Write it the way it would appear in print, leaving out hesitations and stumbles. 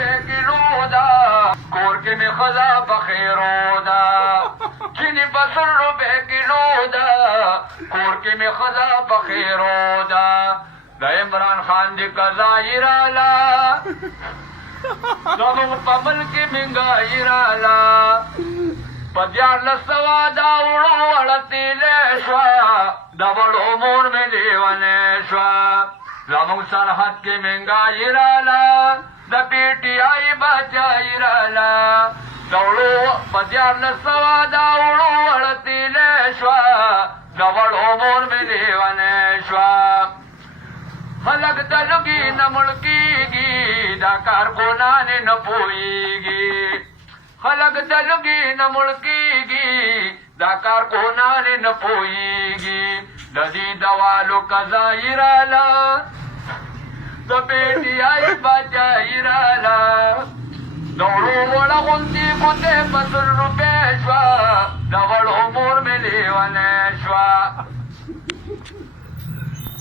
روپے کلو دا کور کې می خزا بخیرو دا چینی بسر روپے کلو دا کور کې می خزا بخیرو دا د عمران خان دی قضای رالا زمون په ملک منګای رالا پدیار لسوا دا وړو وړتې شوا د وړو مور مې دیوانه شوا زمون سرحد کې منګای رالا د پیټي آی بچای رالا دوړو پدیار لسوا دا وړو وړتې شوا د وړو مور مې دیوانه شوا خلق دلگی نمڑکی گی دا کارکنان نپوئیگی خلق دلگی نمڑکی گی دا کارکنان نپوئیگی ددی دوالو قضائی رالا دا بیٹی آئی بچائی رالا دوڑو وڑا غنطی کتے 50 روپے شوا دا وڑو مور میں لیوانے شوا